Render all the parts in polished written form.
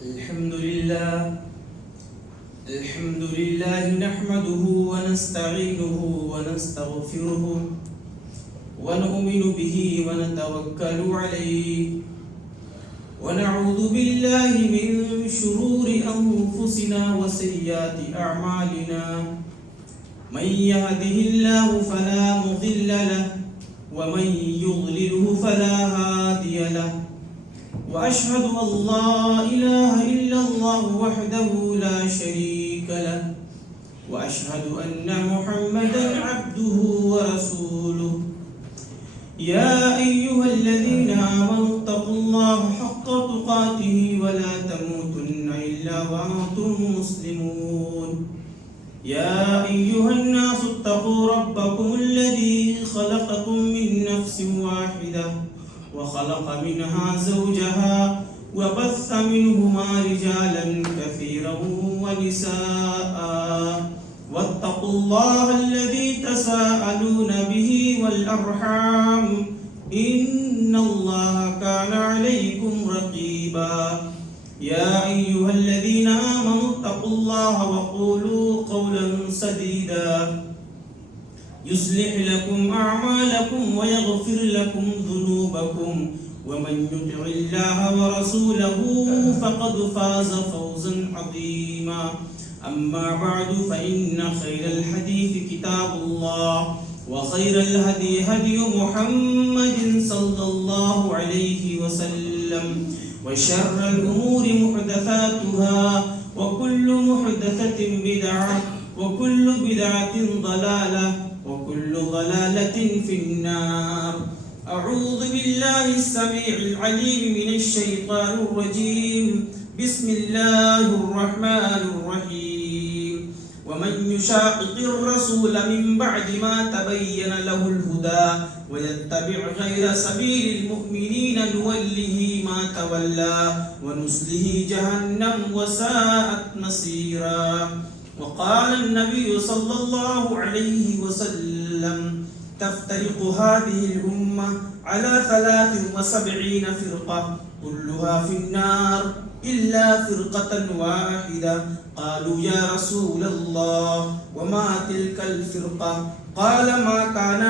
الحمد لله نحمده ونستعينه ونستغفره ونؤمن به ونتوكل عليه ونعوذ بالله من شرور أنفسنا وسيئات أعمالنا من يهده الله فلا مضل له ومن يضلله فلا هادي له وأشهد أن لا إله إلا الله وحده لا شريك له وأشهد أن محمدا عبده ورسوله يا أيها الذين آمنوا اتقوا الله حق تقاته ولا تموتن إلا وأنتم مسلمون يا أيها الناس اتقوا ربكم الذي خلقكم من نفس واحدة وخلق منها زوجها وبث منهما رجالا كثيرا ونساء واتقوا الله الذي تساءلون به والأرحام إن الله كان عليكم رقيبا يا أيها الذين آمنوا اتقوا الله وقولوا قولا سديدا يصلح لكم أعمالكم ويغفر لكم ذنوبكم ومن يطع الله ورسوله فقد فاز فوزا عظيما أما بعد فإن خير الحديث كتاب الله وخير الهدي هدي محمد صلى الله عليه وسلم وشر الأمور محدثاتها وكل محدثة بدعة وكل بدعة ضلالة وكل ضلالة في النار أعوذ بالله السميع العليم من الشيطان الرجيم بسم الله الرحمن الرحيم ومن يشاقق الرسول من بعد ما تبين له الهدى ويتبع غير سبيل المؤمنين نوله ما تولى ونصله جهنم وساءت مصيرا وقال النبي صلى الله عليه وسلم تفترق هذه الأمة على 73 فرقة كلها في النار إلا فرقة واحدة قالوا يا رسول الله وما تلك الفرقة قال ما كان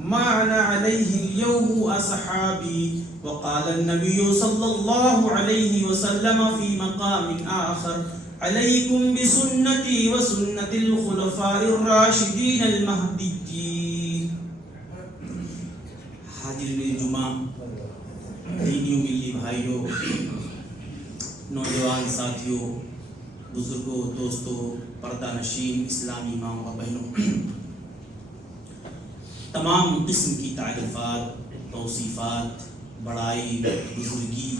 ما أنا عليه اليوم أصحابي وقال النبي صلى الله عليه وسلم في مقام آخر عليكم بسنتي وسنة الخلفاء الراشدين المهديين حاضرین جمعہ دینیوں ملی بھائیوں نوجوان ساتھیوں بزرگوں دوستوں پردہ نشین اسلامی ماؤں اور بہنوں تمام قسم کی تعریفات توصیفات بڑائی بزرگی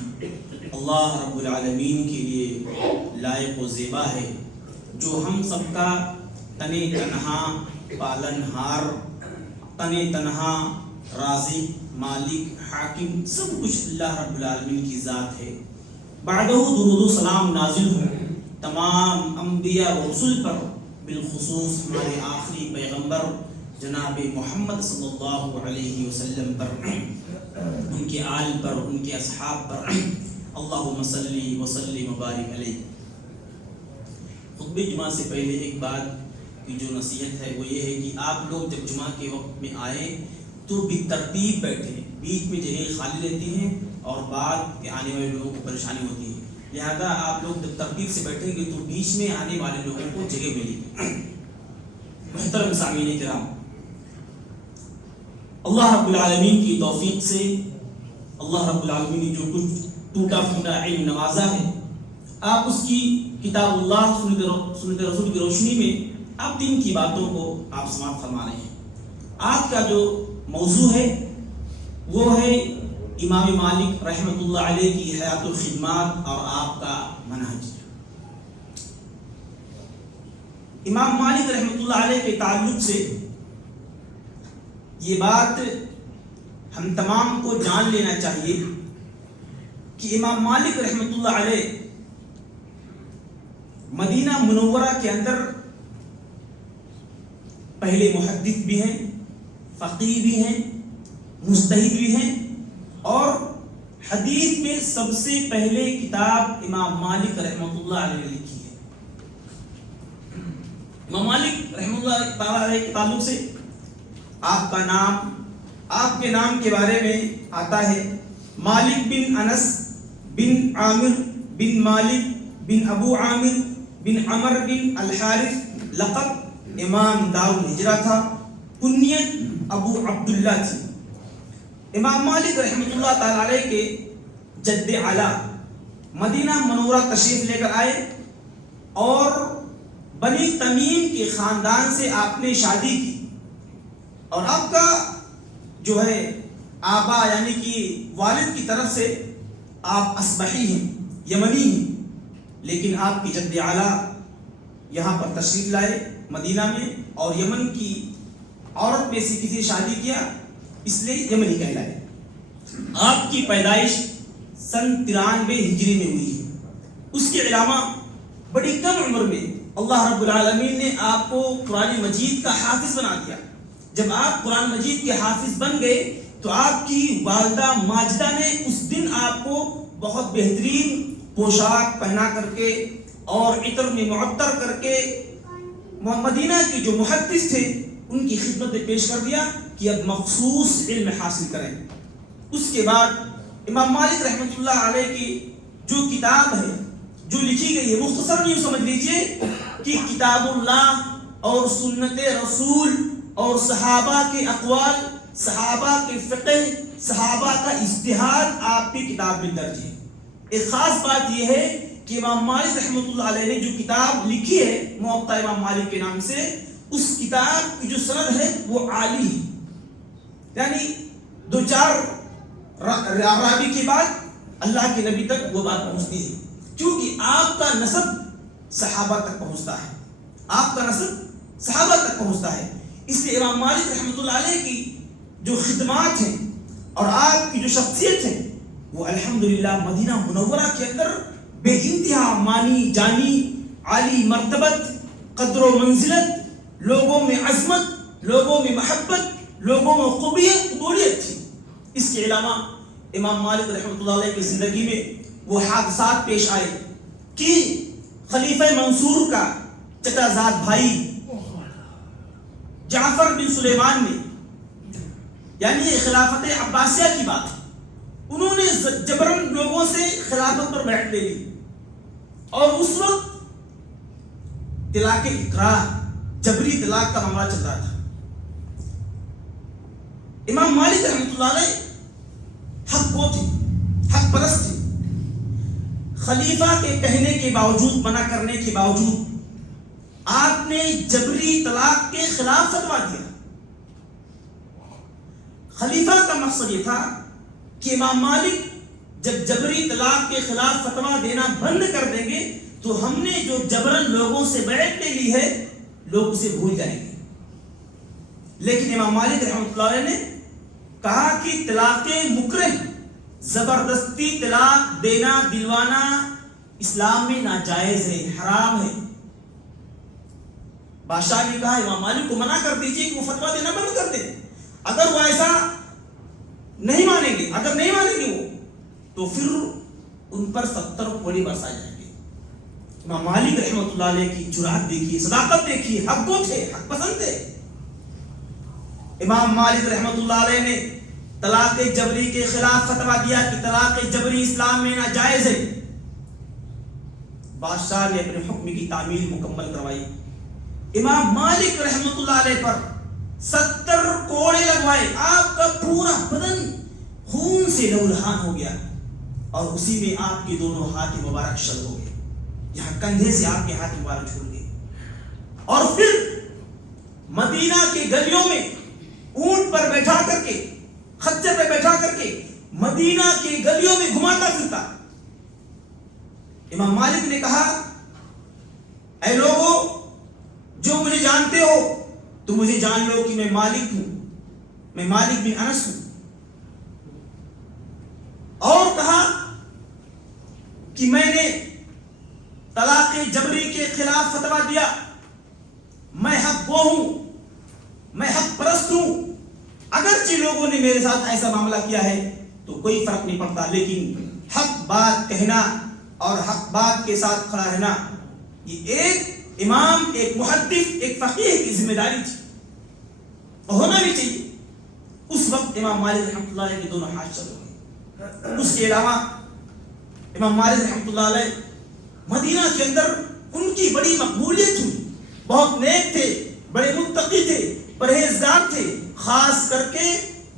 اللہ رب العالمین کے لیے لائق و زیبا ہے جو ہم سب کا تن تنہا پالن ہار تن تنہا رازق مالک حاکم سب کچھ اللہ رب العالمین کی ذات ہے بعدہ درود و سلام نازل ہو تمام انبیاء و رسل پر بالخصوص ہمارے آخری پیغمبر جناب محمد صلی اللہ علیہ وسلم پر ان کے آل پر ان کے اصحاب پر اللہم صلی وسلم وبارک علیہ خطبہ جمعہ سے پہلے ایک بات کی جو نصیحت ہے وہ یہ ہے کہ آپ لوگ جب جمعہ کے وقت میں آئیں تو بالترتیب بیٹھیں بیچ میں جگہ خالی رہتی ہیں اور بعد کے آنے والے لوگوں کو پریشانی ہوتی ہے لہذا آپ لوگ جب ترتیب سے بیٹھیں گے تو بیچ میں آنے والے لوگوں کو جگہ ملے گی محترم سامعین کرام اللہ رب العالمین کی توفیق سے اللہ رب العالمین نے جو کچھ ٹوٹا پھوٹا علم نوازا ہے آپ اس کی کتاب اللہ سنت رسول کی روشنی میں آپ دین کی باتوں کو آپ سماعت فرما رہے ہیں آج کا جو موضوع ہے وہ ہے امام مالک رحمۃ اللہ علیہ کی حیات الخدمات اور آپ کا منہج امام مالک رحمۃ اللہ علیہ کے تعلق سے یہ بات ہم تمام کو جان لینا چاہیے کہ امام مالک رحمۃ اللہ علیہ مدینہ منورہ کے اندر پہلے محدث بھی ہیں فقیہ بھی ہیں مجتہد بھی ہیں اور حدیث میں سب سے پہلے کتاب امام مالک رحمۃ اللہ علیہ نے لکھی ہے. امام مالک رحمۃ اللہ تعالیٰ علیہ کے تعلق سے آپ کا نام، آپ کے نام کے بارے میں آتا ہے مالک بن انس بن عامر بن مالک بن ابو عامر بن عمر بن الحارث. لقب امام دار الہجرہ تھا، کنیت ابو عبداللہ تھی. امام مالک رحمۃ اللہ تعالیٰ علیہ کے جد اعلیٰ مدینہ منورہ تشریف لے کر آئے اور بنی تمیم کے خاندان سے آپ نے شادی کی. اور آپ کا جو ہے آبا یعنی کہ والد کی طرف سے آپ اصبحی ہیں، یمنی ہیں، لیکن آپ کی جد اعلیٰ یہاں پر تشریف لائے مدینہ میں اور یمن کی عورت میں سے کسی شادی کیا، اس لیے یمنی کہلائے. آپ کی پیدائش سن 93 ہجری میں ہوئی ہے. اس کے علاوہ بڑی کم عمر میں اللہ رب العالمین نے آپ کو قرآن مجید کا حافظ بنا دیا. جب آپ قرآن مجید کے حافظ بن گئے تو آپ کی والدہ ماجدہ نے اس دن آپ کو بہت بہترین پوشاک پہنا کر کے اور عطر میں معطر کر کے مدینہ کے جو محدث تھے ان کی خدمت میں پیش کر دیا کہ اب مخصوص علم حاصل کریں. اس کے بعد امام مالک رحمۃ اللہ علیہ کی جو کتاب ہے جو لکھی گئی ہے، مختصر نہیں سمجھ لیجئے کہ کتاب اللہ اور سنت رسول اور صحابہ کے اقوال، صحابہ کے فقہ، صحابہ کا اجتہاد آپ کی کتاب میں درج ہے. ایک خاص بات یہ ہے کہ امام مالک رحمۃ اللہ علیہ نے جو کتاب لکھی ہے موطا امام مالک کے نام سے، اس کتاب کی جو سند ہے وہ عالی ہے، یعنی 2-4 راوی کے بعد اللہ کے نبی تک وہ بات پہنچتی ہے، کیونکہ آپ کا نسب صحابہ تک پہنچتا ہے، آپ کا نسب صحابہ تک پہنچتا ہے. اس لیے امام مالک رحمۃ اللہ علیہ کی جو خدمات ہیں اور آپ کی جو شخصیت ہے وہ الحمدللہ مدینہ منورہ کے اندر بے انتہا مانی جانی، عالی مرتبت، قدر و منزلت، لوگوں میں عظمت، لوگوں میں محبت، لوگوں میں قبولیت تھی. اس کے علاوہ امام مالک رحمۃ اللہ علیہ کی زندگی میں وہ حادثات پیش آئے کہ خلیفہ منصور کا چچا زاد بھائی جعفر بن سلیمان نے، یعنی خلافت عباسیہ کی بات ہے، انہوں نے جبرن لوگوں سے خلافت پر بیٹھ لے لی اور اس وقت طلاق اکراہ، جبری طلاق کا معاملہ چل رہا تھا. امام مالک رحمۃ اللہ علیہ حق کو تھے، حق پرست تھے. خلیفہ کے کہنے کے باوجود، منع کرنے کے باوجود آپ نے جبری طلاق کے خلاف فتویٰ دیا. خلیفہ کا مقصد یہ تھا کہ امام مالک جب جبری طلاق کے خلاف فتویٰ دینا بند کر دیں گے تو ہم نے جو جبرن لوگوں سے بیعت لے لی ہے لوگ اسے بھول جائیں گے. لیکن امام مالک رحمۃ اللہ علیہ نے کہا کہ طلاق مکرہ، زبردستی طلاق دینا، دلوانا اسلام میں ناجائز ہے، حرام ہے. بادشاہ نے کہا امام مالک کو منع کر دیجئے کہ وہ فتویٰ دینا بند کر دیں. اگر وہ ایسا نہیں مانیں گے، اگر نہیں مانیں گے وہ تو پھر ان پر 70 کوڑے برسائے جائیں گے. امام مالک رحمۃ اللہ علیہ کی جرأت دیکھیے، صداقت دیکھیے، حق کو تھے، حق پسند تھے. امام مالک رحمۃ اللہ علیہ نے طلاق جبری کے خلاف فتویٰ دیا کہ طلاق جبری اسلام میں ناجائز ہے. بادشاہ نے اپنے حکم کی تعمیل مکمل کروائی. امام مالک رحمۃ اللہ علیہ پر 70 کوڑے لگوائے. آپ کا پورا بدن خون سے لہولہان ہو گیا اور اسی میں آپ کے دونوں ہاتھ مبارک شل ہو گئے، یہاں کندھے سے آپ کے ہاتھ مبارک چھوڑ گئے. اور پھر مدینہ کی گلیوں میں اونٹ پر بیٹھا کر کے، خچر پہ بیٹھا کر کے مدینہ کی گلیوں میں گھماتا پھرتا. امام مالک نے کہا اے لوگوں جو مجھے جانتے ہو تو مجھے جان لو کہ میں مالک ہوں، میں مالک بن انس ہوں. اور کہا کہ میں نے طلاق جبری کے خلاف فتویٰ دیا، میں حق گو ہوں، میں حق پرست ہوں. اگرچہ لوگوں نے میرے ساتھ ایسا معاملہ کیا ہے تو کوئی فرق نہیں پڑتا، لیکن حق بات کہنا اور حق بات کے ساتھ کھڑا رہنا یہ ایک امام، ایک محدث، ایک فقیہ کی ذمہ داری تھی اور ہونا بھی چاہیے۔ اس وقت امام مالک رحمۃ اللہ علیہ کے دونوں ہاتھ چل گئے۔ اس کے علاوہ امام مالک رحمۃ اللہ علیہ مدینہ کے اندر ان کی بڑی مقبولیت ہوئی، بہت نیک تھے، بڑے متقی تھے، پرہیزگار تھے، خاص کر کے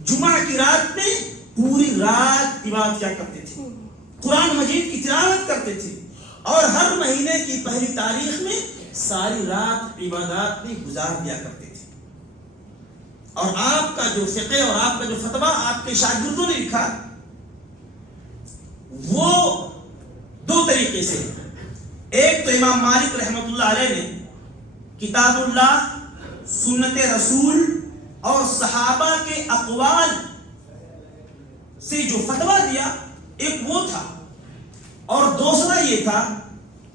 جمعہ کی رات میں پوری رات عبادت کیا کرتے تھے، قرآن مجید کی تلاوت کرتے تھے، اور ہر مہینے کی پہلی تاریخ میں ساری رات عبادات میں گزار دیا کرتے تھے۔ اور آپ کا جو فقہ اور آپ کا جو فتویٰ آپ کے شاگردوں نے لکھا وہ دو طریقے سے، ایک تو امام مالک رحمۃ اللہ علیہ نے کتاب اللہ، سنت رسول اور صحابہ کے اقوال سے جو فتویٰ دیا ایک وہ تھا، اور دوسرا یہ تھا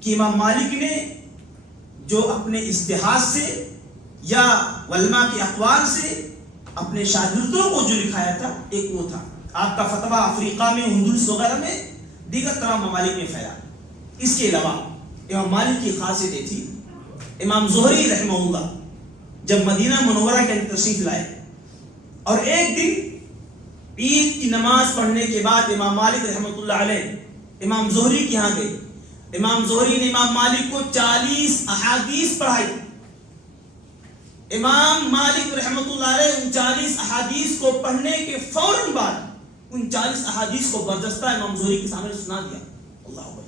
کہ امام مالک نے جو اپنے اجتہاد سے یا علماء کے اقوال سے اپنے شاگردوں کو جو لکھایا تھا ایک وہ تھا۔ آپ کا فتویٰ افریقہ میں، اندلس وغیرہ میں، دیگر تمام ممالک میں پھیلا۔ اس کے علاوہ امام مالک کی خاصیت یہ تھی، امام زہری رحمہ اللہ جب مدینہ منورہ کے اندر تشریف لائے اور ایک دن عید کی نماز پڑھنے کے بعد امام مالک رحمۃ اللہ علیہ امام زہری کے یہاں گئے۔ امام زہری نے امام مالک کو 40 احادیث پڑھائی۔ امام مالک رحمۃ اللہ علیہ ان 40 احادیث کو پڑھنے کے فوراً بعد ان 40 احادیث کو برجستہ امام زہری کے سامنے سنا دیا۔ اللہ اکبر،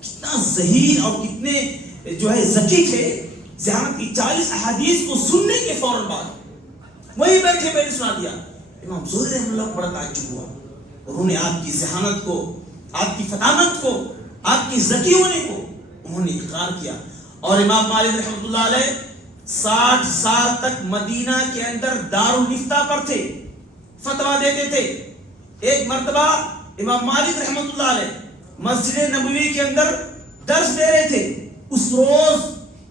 کتنا ذہین اور کتنے جو ہے ذکی تھے، ذہانت کی 40 احادیث کو سننے کے فوراً بعد وہی بیٹھے بیٹھے سنا دیا۔ امام زہری رحمۃ اللہ کو بڑا تعجب ہوا، اور انہوں نے آپ کی ذہانت کو، آپ کی فطانت کو، آپ کی ذکی ہونے کو انہوں نے اقرار کیا۔ اور امام مالک رحمۃ اللہ علیہ 60 سال تک مدینہ کے اندر دارالفتہ پر تھے، فتویٰ دیتے تھے۔ ایک مرتبہ امام مالک رحمۃ اللہ علیہ مسجد نبوی کے اندر درس دے رہے تھے، اس روز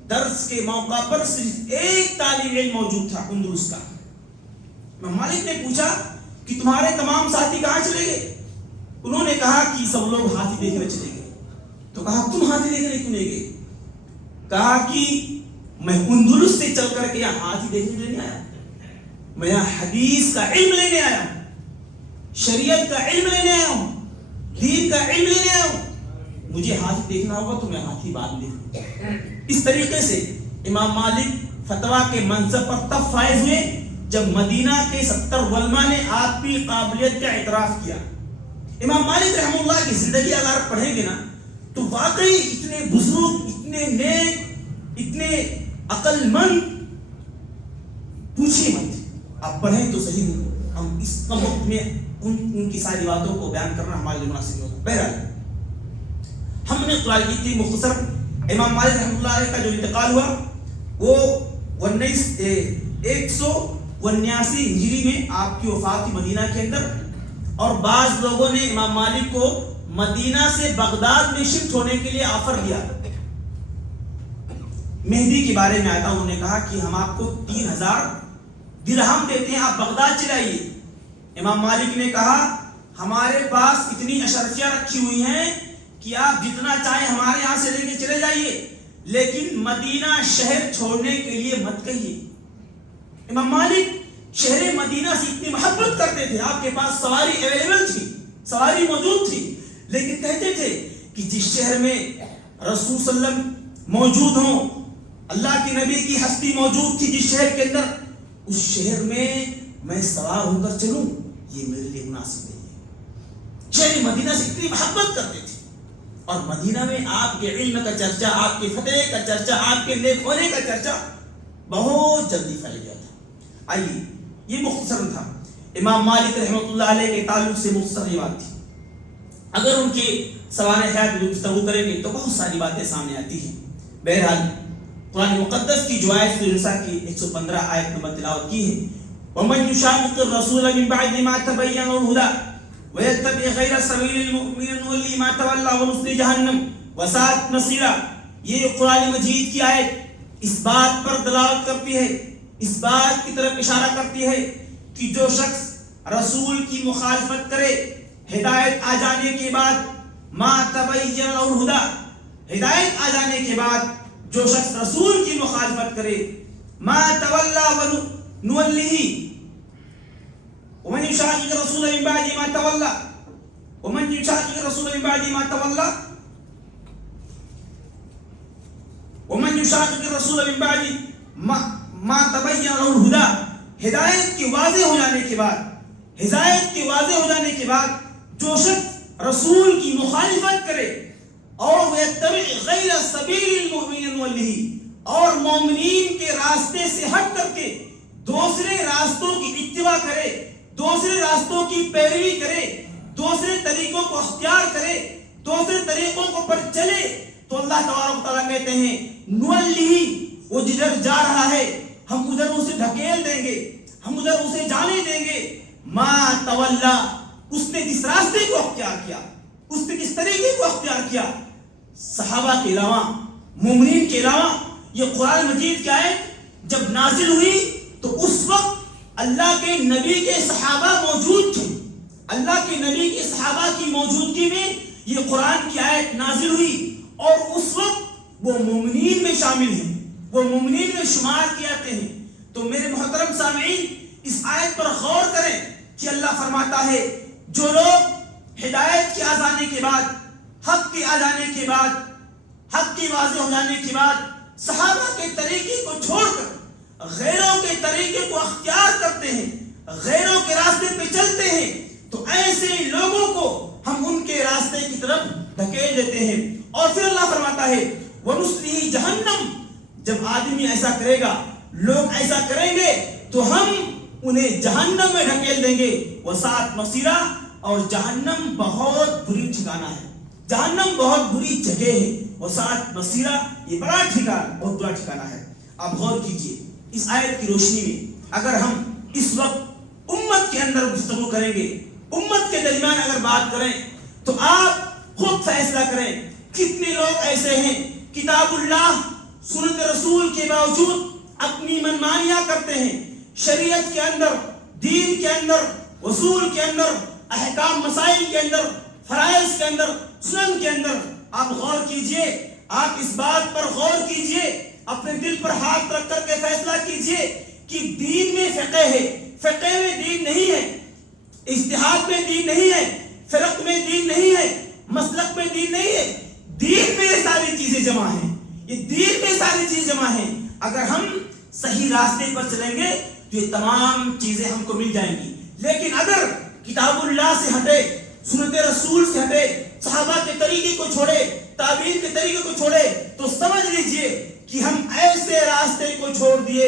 درس کے موقع پر صرف ایک طالب علم موجود تھا اندلس کا۔ امام مالک نے پوچھا کہ تمہارے تمام ساتھی کہاں چلے گئے؟ انہوں نے کہا کہ سب لوگ ہاتھی دیکھنے چلے گئے۔ تو کہا تم ہاتھی دیکھنے کیوں نہیں گئے؟ کہا کہ میں اندلس سے چل کر کے یہاں ہاتھی دیکھنے نہیں آیا، میں یہاں حدیث کا علم لینے آیا ہوں، شریعت کا علم لینے آیا ہوں، دین کا علم لینے آیا ہوں۔ مجھے ہاتھی دیکھنا ہوگا تو میں ہاتھی بعد لے۔ اس طریقے سے امام مالک فتویٰ کے منصب پر تب فائز ہوئے جب مدینہ کے 70 علماء نے آپ کی قابلیت کا اعتراف کیا۔ امام مالک رحمہ اللہ کی زندگی اگر پڑھیں گے نا تو واقعی اتنے بزرگ، اتنے نیک، اتنے عقل مند، پوچھیے مت، آپ پڑھیں تو صحیح۔ ہم اس وقت میں ان کی ساری باتوں کو بیان کرنا ہمارے لیے مناسب نہیں ہوگا۔ بہرحال ہم نے قرآن کی تھی مختصر۔ امام مالک رحمۃ اللہ علیہ کا جو انتقال ہوا وہ 179 ہجری میں آپ کی وفات کی مدینہ کے اندر، اور بعض لوگوں نے امام مالک کو مدینہ سے بغداد میں شفٹ ہونے کے لیے آفر دیا۔ مہدی کے بارے میں آیا تھا، انہوں نے کہا کہ ہم آپ کو 3000 درہم دیتے ہیں، آپ بغداد چلے آئیے۔ امام مالک نے کہا ہمارے پاس اتنی اشرفیاں رکھی ہوئی ہیں کہ آپ جتنا چاہیں ہمارے یہاں سے لے کے چلے جائیے، لیکن مدینہ شہر چھوڑنے کے لیے مت کہیے۔ امام مالک شہر مدینہ سے اتنی محبت کرتے تھے، آپ کے پاس سواری اویلیبل تھی، سواری موجود تھی، لیکن کہتے تھے کہ جس شہر میں رسول صلی اللہ علیہ وسلم موجود ہوں، اللہ کے نبی کی ہستی موجود تھی جس شہر کے اندر، اس شہر میں میں سوار ہو کر چلوں، یہ میرے لیے مناسب نہیں ہے۔ شہر مدینہ سے اتنی محبت کرتے تھے، اور مدینہ میں آپ کے علم کا چرچا، آپ کے فتح کا چرچا، آپ کے نیک ہونے کا چرچا بہت جلدی پھیل گیا تھا۔ آئیے، یہ مختصر تھا امام مالک رحمۃ اللہ علیہ کے تعلق سے مختصر یہ بات تھی۔ اگر ان کے سوال حیات گفتگو کریں گے تو بہت ساری باتیں سامنے آتی ہیں۔ بہرحال قرآن مقدس کی جو آیت النساء کی 115 آیت نمبر تلاوت کی ہے، وَمَن يُشَاقِقِ الرَّسُولَ مِن بَعْدِ مَا تَبَيَّنَ لَهُ الْهُدَىٰ وَيَتَّبِعْ غَيْرَ سَبِيلِ الْمُؤْمِنِينَ نُوَلِّهُ مَا تَوَلَّىٰ وَنُصْلِهُ جَهَنَّمَ وَسَاءَتْ مَصِيرًا۔ یہ قرآن مجید کی آیت اس بات پر دلالت کرتی ہے، اس بات کی طرف اشارہ کرتی ہے کہ جو شخص رسول کی مخالفت کرے ہدایت آ جانے کے بعد، ما تبین له الہدی، ہدایت آ جانے کے بعد جو شخص رسول کی مخالفت کرے، ما تولا ونولہ، ومن یشاقق الرسول من بعد ما تولا، ومن یشاقق الرسول من بعد ما تولا، ومن یشاقق الرسول من بعد ما تبین له الہدی، ہدایت کے واضح ہو جانے کے بعد، ہدایت کے واضح ہو جانے کے بعد جو شخص رسول کی مخالفت کرے اور وَيَتَّبِعْ غَيْرَ سَبِيلِ الْمُؤْمِنِينَ وَاللِّهِ، اور مومنین کے راستے سے ہٹ کر کے دوسرے راستوں کی اتباع کرے، دوسرے راستوں کی پیروی کرے، دوسرے طریقوں کو اختیار کرے، دوسرے طریقوں کو پر چلے، تو اللہ تبارک و تعالیٰ کہتے ہیں نُوَلِّهِ، وہ جدھر جا رہا ہے ہم ادھر اسے دھکیل دیں گے، ہم ادھر اسے جانے دیں گے، ما تولا، اس نے جس راستے کو اختیار کیا، اس نے کس طریقے کو اختیار کیا، صحابہ کے علاوہ، مومنین کے علاوہ، یہ قرآن مجید کی آیت جب نازل ہوئی تو اس وقت اللہ کے نبی کے صحابہ موجود تھے، اللہ کے نبی کے صحابہ کی موجودگی میں یہ قرآن کی آیت نازل ہوئی، اور اس وقت وہ مومنین میں شامل ہیں، وہ مومنین میں شمار کیے جاتے ہیں۔ تو میرے محترم سامعین، اس آیت پر غور کریں کہ اللہ فرماتا ہے جو لوگ ہدایت کے آ جانے کے بعد، حق کے آ جانے کے بعد، حق کی واضح ہو جانے کے بعد صحابہ کے طریقے کو چھوڑ کر غیروں کے طریقے کو اختیار کرتے ہیں، غیروں کے راستے پہ چلتے ہیں، تو ایسے لوگوں کو ہم ان کے راستے کی طرف دھکیل دیتے ہیں۔ اور پھر اللہ فرماتا ہے وَنُصْلِهِ جَهَنَّمَ، جب آدمی ایسا کرے گا، لوگ ایسا کریں گے تو ہم انہیں جہنم میں ڈھکیل دیں گے، وَسَاءَتْ مَصِيرًا، اور جہنم بہت بری ٹھکانہ ہے، جہنم بہت بری جگہ ہے، وَسَاءَتْ مَصِيرًا، یہ بڑا ٹھکانہ، بہت بڑا ٹھکانہ ہے۔ آپ غور کیجئے اس آیت کی روشنی میں، اگر ہم اس وقت امت کے اندر گفتگو کریں گے، امت کے درمیان اگر بات کریں، تو آپ خود فیصلہ کریں کتنے لوگ ایسے ہیں کتاب اللہ سنت رسول کے باوجود اپنی منمانیاں کرتے ہیں، شریعت کے اندر، دین کے اندر، اصول کے اندر، احکام مسائل کے اندر، فرائض کے اندر، سنن کے اندر۔ آپ غور کیجئے، آپ اس بات پر غور کیجئے، اپنے دل پر ہاتھ رکھ کر کے فیصلہ کیجئے کہ دین میں فقہ ہے، فقہ میں دین نہیں ہے، اجتہاد میں دین نہیں ہے، فرق میں دین نہیں ہے، مسلک میں دین نہیں ہے، دین میں یہ ساری چیزیں جمع ہیں، یہ دین میں ساری چیزیں جمع ہیں۔ اگر ہم صحیح راستے پر چلیں گے تو یہ تمام چیزیں ہم کو مل جائیں گی، لیکن اگر کتاب اللہ سے ہٹے، سنت رسول سے ہٹے، صحابہ کے طریقے کو چھوڑے، تابعین کے طریقے کو چھوڑے، تو سمجھ لیجئے کہ ہم ایسے راستے کو چھوڑ دیے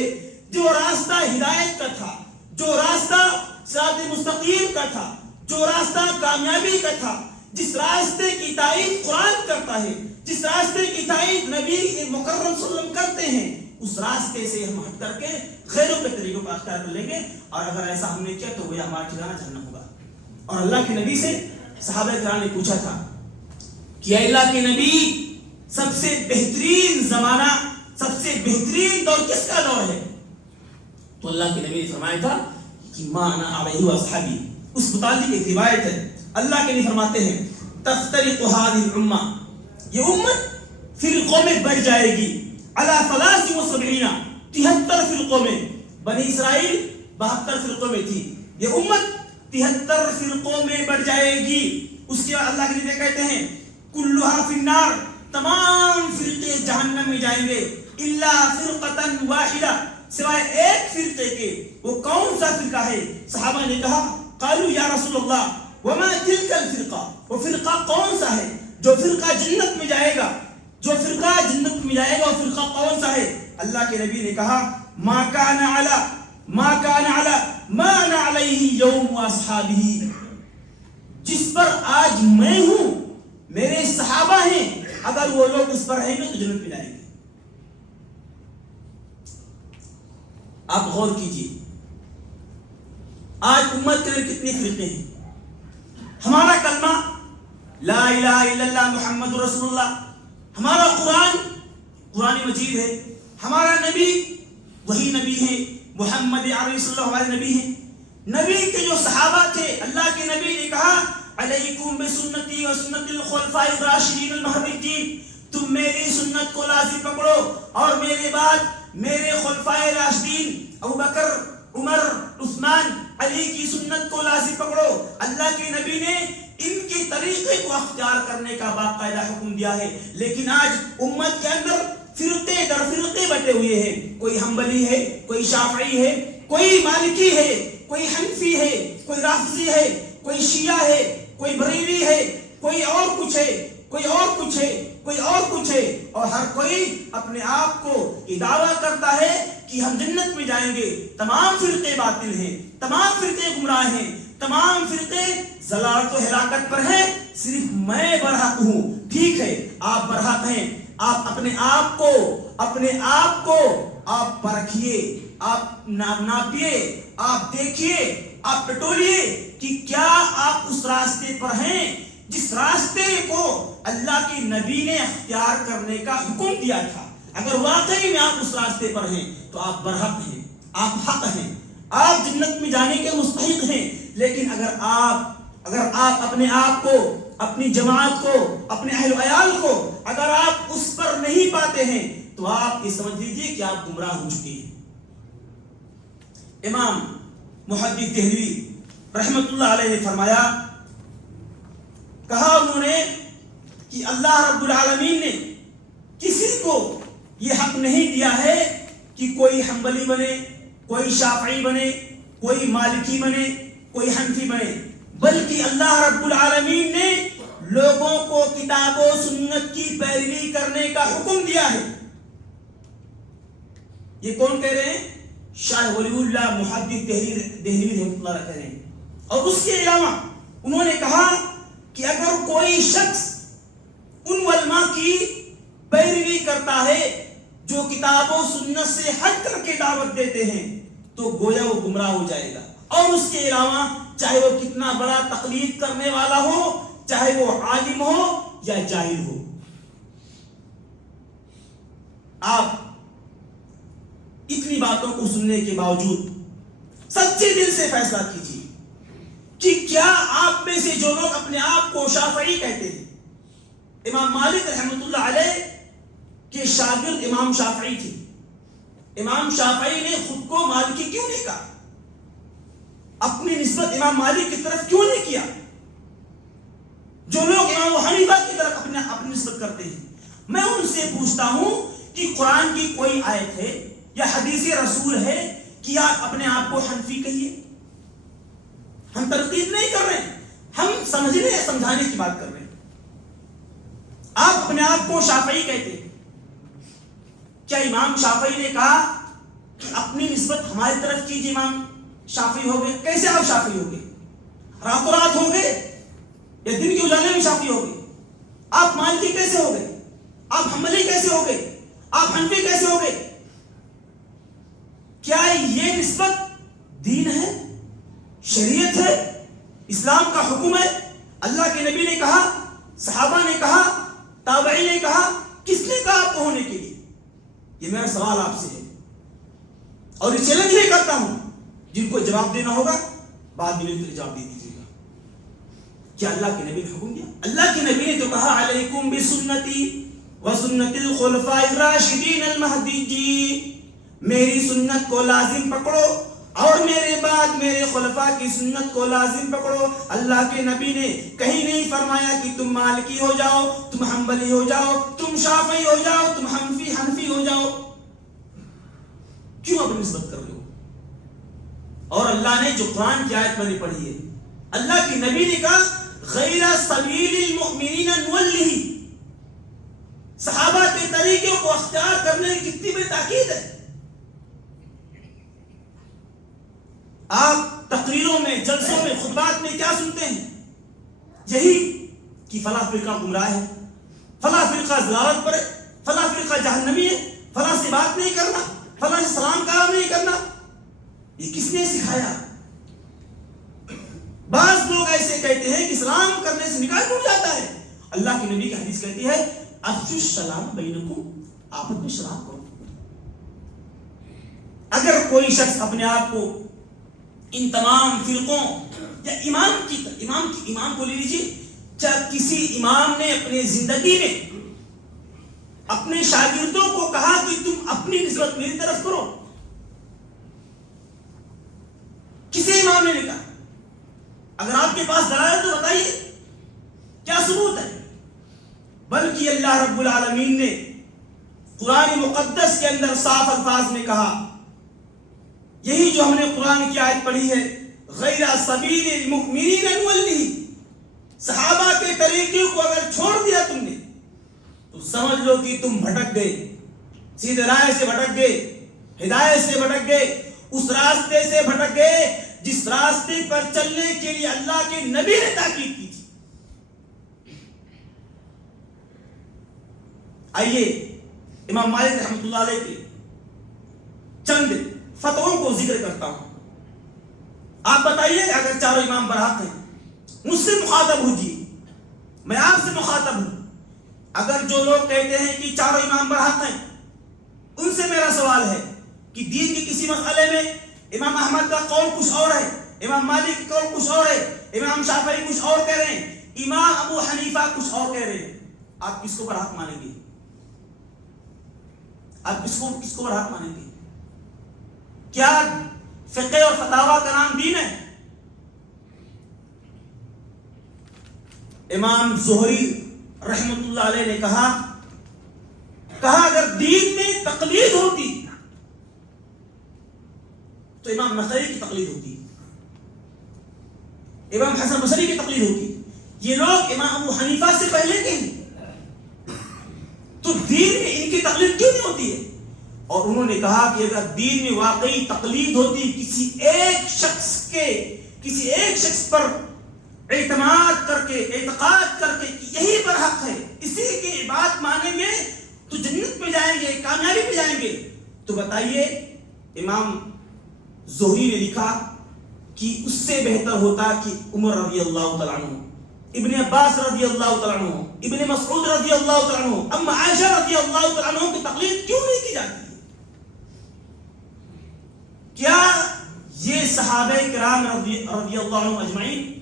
جو راستہ ہدایت کا تھا، جو راستہ صراط مستقیم کا تھا، جو راستہ کامیابی کا تھا، جس راستے کی تائید قرآن کرتا ہے، جس راستے کی تائید نبی مکرم صلی اللہ علیہ وسلم کرتے ہیں، اس راستے سے ہم ہٹ کر کے غیروں کے طریقوں کو اختیار کر لیں گے، اور اگر ایسا ہم نے کیا تو وہ ہمارا ٹھکانہ جہنم ہوگا۔ اور اللہ کے نبی سے صحابہ کرام نے پوچھا تھا کہ اے اللہ کے نبی، سب سے بہترین زمانہ، سب سے بہترین دور کس کا دور ہے؟ تو اللہ کے نبی نے فرمایا تھا کہ ما انا علیہ واصحابی، اس متعلق ایک روایت ہے، اللہ کے نبی فرماتے ہیں تفترق هذه الامہ، یہ امت فرقوں میں بڑھ جائے گی، علی 73 73 فرقوں میں، بنی اسرائیل 72 فرقوں میں تھی، یہ امت 73 فرقوں میں بڑھ جائے گی۔ اس کے بعد اللہ کے نبی کہتے ہیں کلھا فی النار، تمام فرقے جہنم میں جائیں گے، الا فرقۃ واحدہ، سوائے ایک فرقے کے۔ وہ کون سا فرقہ ہے؟ صحابہ نے کہا قالوا یا رسول اللہ وما تلک الفرقہ، وہ فرقہ کون سا ہے جو فرقہ جنت میں جائے گا، جو فرقہ جنت میں جائے گا، وہ فرقہ کون سا ہے؟ اللہ کے نبی نے کہا ما کان علی ما انا علیہ یوم اصحابہ، جس پر آج میں ہوں، میرے صحابہ ہیں، اگر وہ لوگ اس پر رہیں گے تو جنت میں جائیں گے۔ آپ غور کیجئے آج امت کے اندر کتنی فرقے ہیں۔ ہمارا کلمہ لا الہ الا اللہ محمد رسول اللہ، ہمارا قرآن مجید ہے، ہمارا نبی وہی نبی ہے، محمد عربی صلی اللہ علیہ نبی ہے، نبی کے جو صحابہ تھے، اللہ کے نبی نے کہا علیکم بسنتی و سنت الخلفاء الراشدین المہدیین، تم میری سنت کو لازم پکڑو اور میرے بعد میرے خلفائے راشدین ابوبکر، عمر، عثمان، علی کی سنت کو لازم پکڑو۔ اللہ کے نبی نے ان کے طریقے کو اختیار کرنے کا باقاعدہ حکم دیا ہے، لیکن آج امت کے اندر فرقے در فرقے بٹے ہوئے ہیں، کوئی حنبلی ہے، کوئی شافعی ہے، کوئی مالکی ہے، کوئی حنفی ہے، کوئی رافضی ہے، کوئی شیعہ ہے، کوئی بریلوی ہے، کوئی اور کچھ ہے، کوئی اور کچھ ہے، کوئی اور کچھ ہے، اور ہر کوئی اپنے آپ کو یہ دعویٰ کرتا ہے کہ ہم جنت میں جائیں گے۔ تمام فرقے باطل ہیں، تمام فرقے گمراہ ہیں، تمام فرقے ضلالت و ہلاکت پر ہیں، صرف میں برحق ہوں۔ ٹھیک ہے، آپ برحق ہیں، آپ اپنے آپ کو آپ پرکھیے، آپ ناپیے، آپ دیکھیے، آپ ٹٹولیے کہ کیا آپ اس راستے پر ہیں جس راستے کو اللہ کے نبی نے اختیار کرنے کا حکم دیا تھا۔ اگر واقعی میں آپ اس راستے پر ہیں تو آپ برحق ہیں، آپ حق ہیں، آپ جنت میں جانے کے مستحق ہیں۔ لیکن اگر آپ اپنے آپ کو، اپنی جماعت کو، اپنے اہل و عیال کو اگر آپ اس پر نہیں پاتے ہیں تو آپ یہ سمجھ لیجیے کہ آپ گمراہ ہو چکے ہیں۔ امام محدث دہلوی رحمت اللہ علیہ نے فرمایا، کہا انہوں نے کہ اللہ رب العالمین نے کسی کو یہ حق نہیں دیا ہے کہ کوئی حنبلی بنے، کوئی شافعی بنے، کوئی مالکی بنے، کوئی حنفی بنے، بلکہ اللہ رب العالمین نے لوگوں کو کتاب و سنت کی پیروی کرنے کا حکم دیا ہے۔ یہ کون کہہ رہے ہیں؟ شاہ ولی اللہ محدث دہلوی رحمۃ اللہ علیہ کہہ رہے ہیں۔ اور اس کے علاوہ انہوں نے کہا کہ اگر کوئی شخص ان علماء کی پیروی کرتا ہے جو کتاب و سنت سے ہٹ کر کے دعوت دیتے ہیں تو گویا وہ گمراہ ہو جائے گا۔ اور اس کے علاوہ چاہے وہ کتنا بڑا تقلید کرنے والا ہو، چاہے وہ عالم ہو یا جاہل ہو۔ آپ اتنی باتوں کو سننے کے باوجود سچے دل سے فیصلہ کیجیے کہ کیا آپ میں سے جو لوگ اپنے آپ کو شافعی کہتے ہیں، امام مالک رحمت اللہ علیہ کے شاگرد امام شافعی تھے، امام شافعی نے خود کو مالکی کیوں نہیں کہا؟ اپنی نسبت امام مالک کی طرف کیوں نہیں کیا؟ جو لوگ امام حنیفہ کی طرف اپنی نسبت کرتے ہیں، میں ان سے پوچھتا ہوں کہ قرآن کی کوئی آیت ہے یا حدیث رسول ہے کہ آپ اپنے آپ کو حنفی کہیے؟ ہم تنقید نہیں کر رہے ہیں، ہم سمجھنے یا سمجھانے کی بات کر رہے ہیں۔ آپ اپنے آپ کو شافعی کہتے ہیں، کیا امام شافعی نے کہا کہ اپنی نسبت ہماری طرف کیجیے امام شافعی ہو گئے؟ کیسے آپ شافعی ہو گئے؟ راتوں رات ہو گئے یا دن کے اجالے میں شافعی ہو گئے؟ آپ مالکی کیسے ہو گئے؟ آپ حنبلی کیسے ہو گئے؟ آپ حنفی کیسے ہو گئے؟ کیا یہ نسبت دین ہے، شریعت ہے، اسلام کا حکم ہے؟ اللہ کے نبی نے کہا، صحابہ نے کہا، تابعین نے کہا، کس نے کہا آپ کو ہونے کے لیے؟ یہ میرا سوال آپ سے ہے اور یہ چیلنج بھی کرتا ہوں، جن کو جواب دینا ہوگا بعد میں مل کر جواب دے دیجیے گا۔ کیا اللہ کے نبی نے حکم دیا؟ اللہ کے نبی نے تو کہا علیکم بسنتی وسنت الخلفاء الراشدین المہدیین، میری سنت کو لازم پکڑو اور میرے بعد میرے خلفاء کی سنت کو لازم پکڑو۔ اللہ کے نبی نے کہیں نہیں فرمایا کہ تم مالکی ہو جاؤ، تم حنبلی ہو جاؤ، تم شافعی ہو جاؤ، تم حنفی ہو جاؤ۔ کیوں اپنی نسبت کر رہے ہو؟ اور اللہ نے جو قرآن کی آیت میں نے پڑھی ہے، اللہ کی نبی نے کہا غیر سبیل المؤمنین نولہ، صحابہ کے طریقے کو اختیار کرنے کی کتنی بڑی تاکید ہے۔ آپ تقریروں میں، جلسوں میں، خطبات میں کیا سنتے ہیں؟ یہی کہ فلاں فرقہ گمراہ ہے، فلاں فرقہ ضلالت پر ہے، فلاں فرقہ جہنمی ہے، فلاں سے بات نہیں کرنا، فلاں سے سلام کلام نہیں کرنا۔ یہ کس نے سکھایا؟ بعض لوگ ایسے کہتے ہیں کہ سلام کرنے سے نکاح ٹوٹ جاتا ہے۔ اللہ کی نبی کی حدیث کہتی ہے افشوا السلام بینکم، آپس میں سلام کرو۔ اگر کوئی شخص اپنے آپ کو ان تمام فرقوں یا امام کو لے لیجیے، کیا کسی امام نے اپنے زندگی میں اپنے شاگردوں کو کہا کہ تم اپنی نسبت میری طرف کرو؟ کسی امام نے نہیں کہا۔ اگر آپ کے پاس دلائل تو بتائیے، کیا ثبوت ہے؟ بلکہ اللہ رب العالمین نے قرآن مقدس کے اندر صاف الفاظ میں کہا، یہی جو ہم نے قرآن کی آیت پڑھی ہے، غیر سبیل المؤمنین نولہ، صحابہ کے طریقے کو اگر چھوڑ دیا تم نے تو سمجھ لو کہ تم بھٹک گئے، سیدھے رائے سے بھٹک گئے، ہدایت سے بھٹک گئے، اس راستے سے بھٹک گئے جس راستے پر چلنے کے لیے اللہ کے نبی نے تاکید کی تھی۔ آئیے امام مالک رحمۃ اللہ علیہ کے چند فتووں کو ذکر کرتا ہوں۔ آپ بتائیے، اگر چاروں امام برحق ہیں، مجھ سے مخاطب ہوجیے، میں آپ سے مخاطب ہوں۔ اگر جو لوگ کہتے ہیں کہ چاروں امام برحق ہیں، ان سے میرا سوال ہے کہ دین کے کسی مسئلے میں امام احمد کا قول کچھ اور ہے، امام مالک کا قول کچھ اور ہے، امام شافعی کچھ اور کہہ رہے ہیں، امام ابو حنیفہ کچھ اور کہہ رہے ہیں، آپ کس کو برحق مانیں گے؟ آپ کس کو برحق مانیں گے؟ کیا فقہ اور فتاوی کا نام دین ہے؟ امام زہری رحمۃ اللہ علیہ نے کہا اگر دین میں تقلید ہوتی تو امام نخعی کی تقلید ہوتی، امام حسن بصری کی تقلید ہوتی۔ یہ لوگ امام ابو حنیفہ سے پہلے کے ہیں، تو دین میں ان کی تقلید کیوں نہیں ہوتی ہے؟ اور انہوں نے کہا کہ اگر دین میں واقعی تقلید ہوتی کسی ایک شخص پر اعتماد کر کے، اعتقاد کر کے کہ یہی برحق ہے، اسی کی بات مانیں گے تو جنت میں جائیں گے، کامیابی میں جائیں گے، تو بتائیے امام زہری نے لکھا کہ اس سے بہتر ہوتا کہ عمر رضی اللہ تعالیٰ عنہ، ابن عباس رضی اللہ تعالیٰ عنہ، ابن مسعود رضی اللہ تعالیٰ عنہ، اما عائشہ رضی اللہ تعالیٰ عنہ کی تقلید کیوں نہیں کی جاتی ہے؟ کیا یہ صحابہ کرام رضی اللہ عنہ اجمعین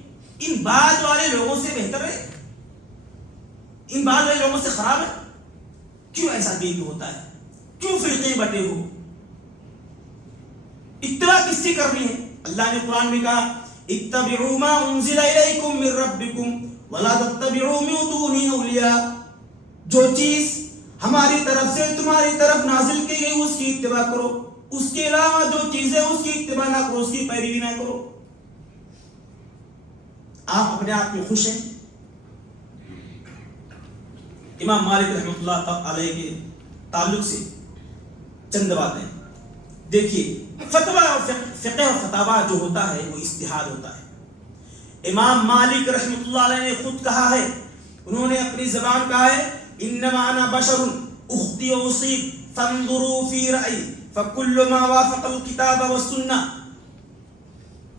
ان بعد والے لوگوں سے بہتر ہے؟ ان بعد والے لوگوں سے خراب ہے؟ کیوں ایسا دین ہوتا ہے؟ کیوں فرقے بٹے ہو؟ اتباع کس سے کرنی ہے؟ اللہ نے قرآن میں کہا اتبعوا ما انزل الیکم من ربکم ولا تتبعوا من دونه اولیاء، جو چیز ہماری طرف سے تمہاری طرف نازل کی گئی اس کی اتباع کرو، اس کے علاوہ جو چیزیں اس کی اتباع نہ کرو، اس کی پیروی نہ کرو۔ آپ اپنے آپ میں خوش ہیں؟ امام مالک رحمۃ اللہ علیہ کے تعلق سے چند باتیں دیکھیے۔ فتویٰ اور فقہ اور فتاویٰ جو ہوتا ہے وہ اجتہاد ہوتا ہے۔ امام مالک رحمۃ اللہ علیہ نے خود کہا ہے، انہوں نے اپنی زبان کہا ہے انما انا بشر اخطئ واصیب فانظروا فی رأی فکل ما وافق الکتاب والسنہ